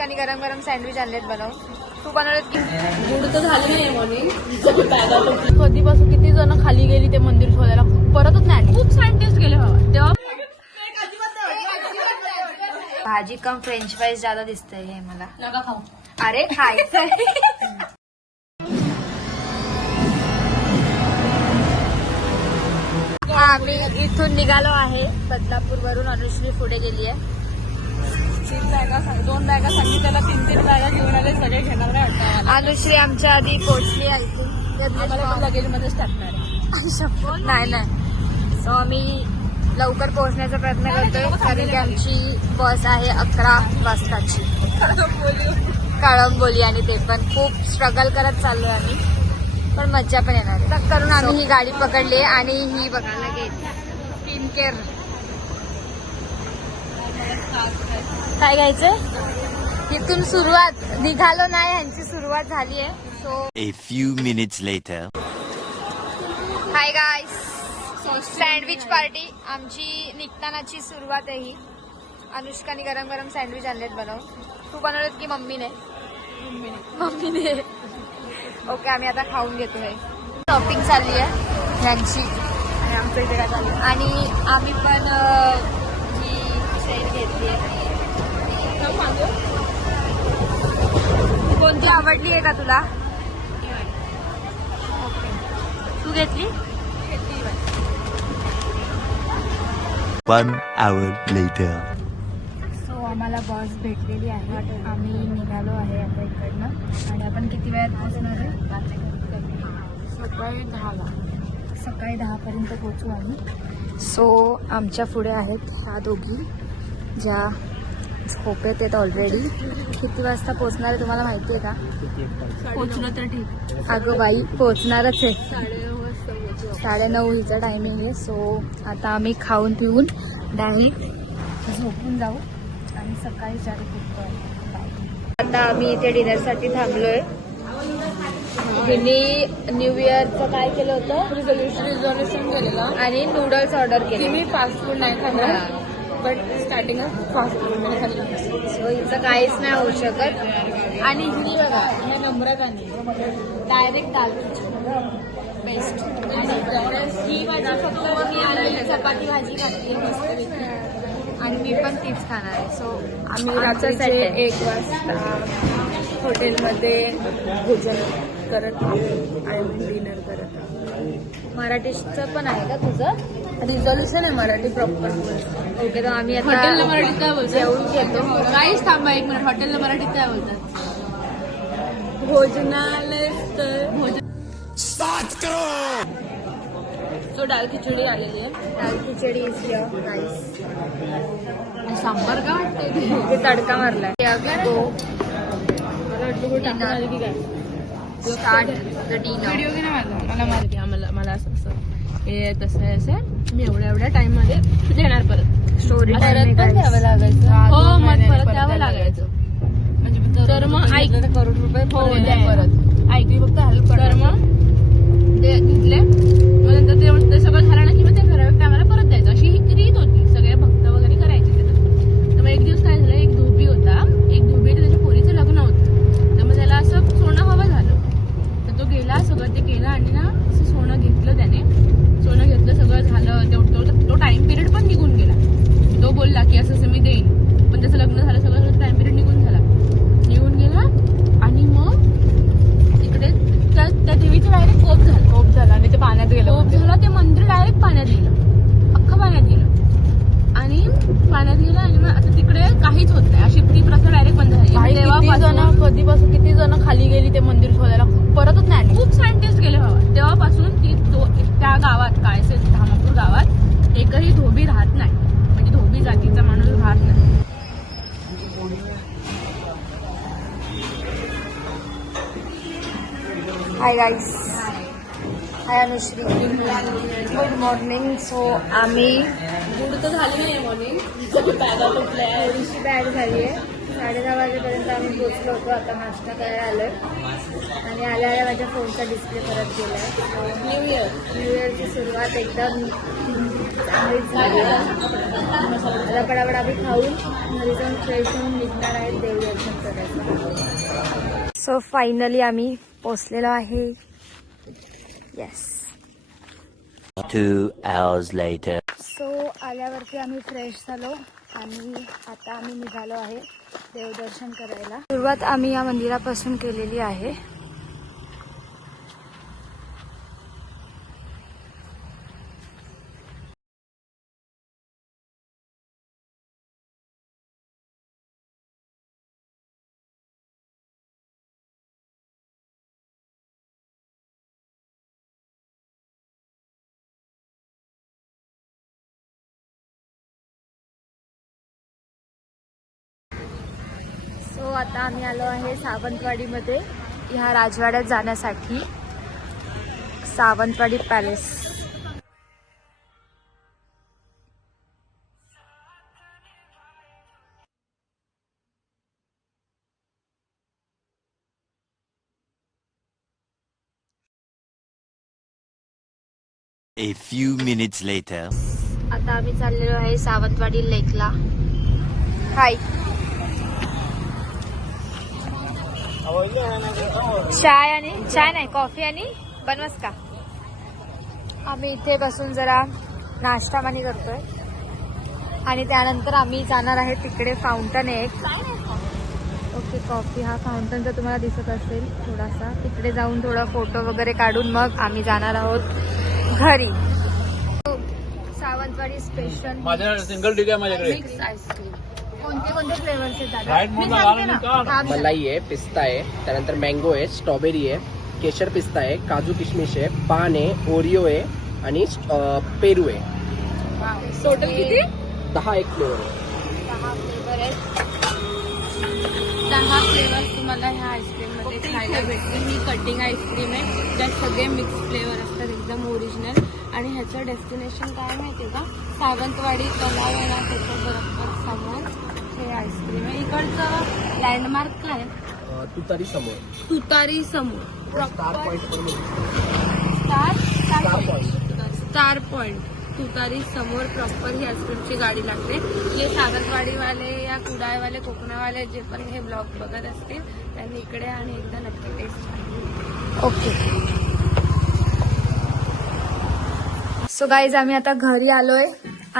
अनुष्काने गरम गरम सँडविच आणलेत बनव. तू बनवलेत की गुड तर झाली नाही मॉर्निंग. कधीपासून किती जण खाली गेली ते मंदिर शोधायला, परतच नाही आली. खूप सायंटिस्ट गेले बाबा तेव्हा. भाजी कम फ्रेंच फ्राईज ज्यादा दिसतंय हे मला. नका खाऊ. अरे खायचंय. आम्ही इथून निघालो आहे बदलापूर वरून. अनुश्री पुढे गेली आहे. 2 बॅगा सांगितलं, 3 बॅगा घेऊन आले. सगळे घेणार नाही वाटतं. अनुश्री आमच्या आधी पोहोचली आहे. लगेच मध्येच टाकणार आहे. नाही. सो आम्ही लवकर पोहोचण्याचा प्रयत्न करतोय कारण की आमची बस आहे 11 वाजताची. कळंबोली आणि ते पण खूप स्ट्रगल करत चाललोय आम्ही, पण मज्जा पण येणार आहे. करून आम्ही ही गाडी पकडली आणि ही बघायला गेली स्किन केअर. काय घ्यायचं इथून सुरुवात. निघालो नाही, यांची सुरुवात झाली आहे. So A few minutes later. Hi guys, sandwich party आमची निघतानाची सुरुवात आहे ही. अनुष्काने गरम गरम सँडविच आणलेत बनव. तू बनवलेत की मम्मीने? मम्मीने. ओके, आम्ही आता खाऊन घेतोय. शॉपिंग चालली आहे यांची आणि आमचं इथे काय चालू. आणि आम्ही पण ही सेट घेतली आहे. कोणती आवडली आहे का तुला? तू घेतली? 1 hour later. सो आम्हाला बस भेटलेली आहे. आम्ही निघालो आहे आता इकडनं. आणि आपण किती वेळात पोहोचणार आहे? सकाळी 10ला. सकाळी 10पर्यंत पोहोचू आम्ही. सो आमच्या पुढे आहेत ह्या दोघी ज्या झोपेत आहेत ऑलरेडी. किती वाजता पोहोचणार आहे तुम्हाला माहिती आहे का? पोचलं तर ठीक. अगं बाई, पोहोचणारच आहे. 9:30 वाजता पोचू. 9:30 हिचा टायमिंग आहे. सो आता आम्ही खाऊन पिऊन डायरेक्ट झोपून जाऊ आणि सकाळी आता आम्ही इथे डिनरसाठी थांबलोय. हिने न्यू इयरचं काय केलं होतं? रिझर्वेशन केलेलं आणि नूडल्स ऑर्डर की केले. मी फास्ट फूड नाही खाणार, बट स्टार्टिंग फास्ट फूड नाही खाल्लं. सो हिचं काहीच नाही होऊ शकत. आणि हिने बघा ह्या नम्रताने डायरेक्ट दाल बेस्ट. ही भाजी फक्त मी आणि चपाती भाजी खाते मस्तपैकी आणि मी पण तीच खाणार आहे. सो आम्ही रात्रीचे 1 वाजता हॉटेलमध्ये भोजन करत आहोत आणि डिनर करत आहोत. मराठीचं पण आहे का तुझं? रिझॉल्युशन आहे मराठी प्रॉपर. ओके, तर आम्ही हॉटेलला आता मराठीत काय बोलतात? जेवून घेतो. काहीच थांबा 1 मिनिट. हॉटेलला मराठीत काय बोलतात? भोजनालय. भोजन. तो डाळ खिचडी आलेली आहे. दाल खिचडी इज हिअर नाईस. सांबार का वाटते ते तडका मारलाय. मला वाटतं कुठे टाकून आली की काय. Start the dinner. व्हिडिओ घे ना माझा. मला माहिती आहे. मला असं हे तसं आहे असं. मी एवढ्या टाइम मध्ये देणार परत. स्टोरी परत पण द्यावं लागायचं. हो, मग परत द्यावं लागायचं. म्हणजे तर मग ऐक करोड रुपये परत ऐक फक्त हेल्प. तर मग ते घेतले. मग नंतर ते सगळं झालं ना की मग ते ठराविक टायमाला परत द्यायचं. अशी ही रीत होती. सगळे भक्त वगैरे करायचे त्याच्यात. तर मग एक दिवस काय झालं, एक धोबी होता. एक धोबी त्याच्या पोरीचं लग्न होतं. तर मग त्याला असं सोनं हवं झालं. तर तो गेला, सगळं ते केलं आणि ना असं सोनं घेतलं त्याने. सोनं घेतलं, सगळं झालं. तो टाइम पिरियड पण निघून गेला. तो बोलला की असं मी देईन, पण त्याचं लग्न झालं. सगळं टाइम पिरियड निघून गेला. आणि मग इकडे त्या देवीचं डायरेक्ट कोप झाला आणि ते पाण्यात गेलं. कोप झाला, ते मंदिर डायरेक्ट पाण्यात गेलं. अख्खं पाण्यात गेलं आणि मग आता तिकडे काहीच होत नाही. अशी ती प्रथा डायरेक्ट बंद झाली. कधीपासून किती जण खाली गेली ते मंदिर शोधायला, परतच नाही आली. खूप सायंटिस्ट गेले बाबा. तेव्हापासून त्या गावात काळसे धामापूर गावात एकही धोबी राहत नाही. म्हणजे धोबी जातीचा माणूस राहत नाही. हाय गाईस, हाय अनुश्री, गुड मॉर्निंग. सो आम्ही गुड तर झाली नाही मॉर्निंग. बॅगा तुटल्या. थोडीशी बॅग झाली आहे. 10:30 वाजेपर्यंत आम्ही पोचलो होतो. आता नाश्ता करायला आलोय आणि आल्या माझ्या फोनचा डिस्प्ले परत गेलाय. न्यू इयरची सुरुवात एकदम चांगलीच झाली. आता पडापड आम्ही खाऊन घरी जाऊन फ्रेश होऊन निघणार आहेत देवदर्शन करायचं. सो फायनली आम्ही पोचलेलो आहे. येस. 2 hours later. सो आल्यावरती आम्ही फ्रेश झालो आणि आता आम्ही निघालो आहे देवदर्शन करायला. सुरुवात आम्ही या मंदिरापासून केलेली आहे. सो आता आम्ही आलो आहे सावंतवाडीमध्ये ह्या राजवाड्यात जाण्यासाठी. Sawantwadi palace. A few minutes later. आता आम्ही चाललेलो आहे सावंतवाडी लेकला. हाय. चाय नाही कॉफी आणि बनवस का. आम्ही इथे बसून जरा नाश्ता पाणी करतोय आणि त्यानंतर आम्ही जाणार आहे तिकडे. फाउंटन आहे एक. ओके कॉफी हा फाउंटनचा तुम्हाला दिसत असेल थोडासा. तिकडे जाऊन थोडा फोटो वगैरे काढून मग आम्ही जाणार आहोत घरी. सावंतवाडी स्पेशल माझ्या सिंगल टिक आहे माझ्याकडे. Mix ice cream. कोणते फ्लेवर्स आहेत दादा? मी सांगते ना. मलाई आहे, पिस्ता आहे, त्यानंतर मँगो आहे, स्ट्रॉबेरी आहे, केशर पिस्ता आहे, काजू किशमिश आहे, पान आहे, ओरिओ आहे आणि पेरू आहे. टोटल किती? 10 एक फ्लेवर आहे. 10 फ्लेवर आहेत. 10 फ्लेवर तुम्हाला ह्या आईस्क्रीम मध्ये खायला भेटतील. ही कटिंग आईस्क्रीम आहे ज्यात सगळे मिक्स फ्लेवर असतात एकदम ओरिजिनल. आणि ह्याचं डेस्टिनेशन काय माहितीये का? सावंतवाडी तलाव आहे ना त्याच्या बरोबर समोर हे आईस्क्रीम आहे. इकडचं लँडमार्क काय? तुतारी समोर. तुतारी समोर स्टार पॉइंट स्टार पॉइंट तुतारी समोर प्रॉपर ही आईस्क्रीमची गाडी लागते. जे सावंतवाडीवाले या कुडाळवाले कोकणावाले जे पण हे ब्लॉग बघत असतील त्यांनी इकडे आणि एकदा नक्की टेस्ट. ओके. सो गाईज आम्ही आता घरी आलोय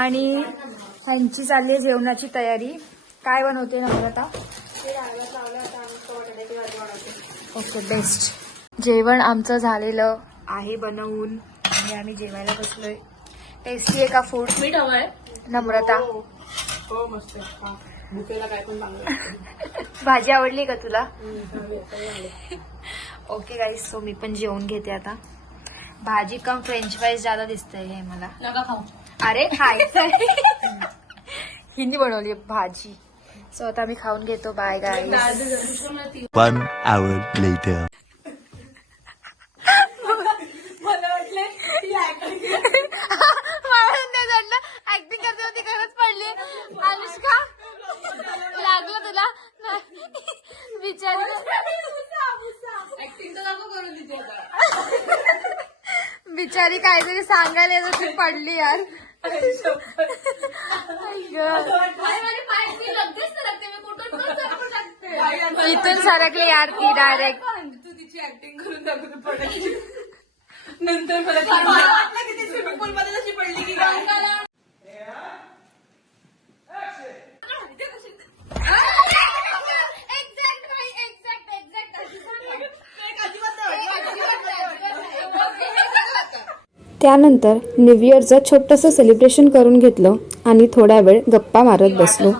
आणि ह्यांची चालली आहे जेवणाची तयारी. काय बनवते नम्रता? Okay best. जेवण आमचं झालेलं आहे बनवून आणि आम्ही जेवायला बसलोय. टेस्टी आहे का फूड? मीठ हवंय नम्रता? हो मस्त. बुफेला काय पण चांगलं. भाजी आवडली का तुला? ओके गाईज सो मी पण जेवून घेते आता. भाजी कम फ्रेंच फ्राईज ज्यादा दिसतंय हे मला. नका खाऊ. अरे खायचंय. हिंदी बनवली भाजी. सो आता मी खाऊन घेतो. Bye guys. 1 hour later. Acting करते होती गरज पडली. अनुष्का लागलं तुला? बिचारी काहीतरी सांगायला येत होती पडली यार. इथून सरकली यार ती डायरेक्ट. तू तिची ऍक्टिंग करून दाखवून पडायची नंतर मला वाटलं की ती स्विमिंग पूल मध्ये तशी पडली की काय. त्यानंतर न्यू इयरचं छोटंसं सेलिब्रेशन करून घेतलं आणि थोडा वेळ गप्पा मारत बसलो.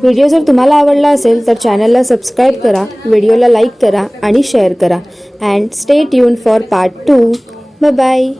व्हिडिओ जर तुम्हाला आवडला असेल तर चॅनलला सबस्क्राईब करा, व्हिडिओला लाईक करा आणि शेअर करा. And stay tune for part 2. Bye bye.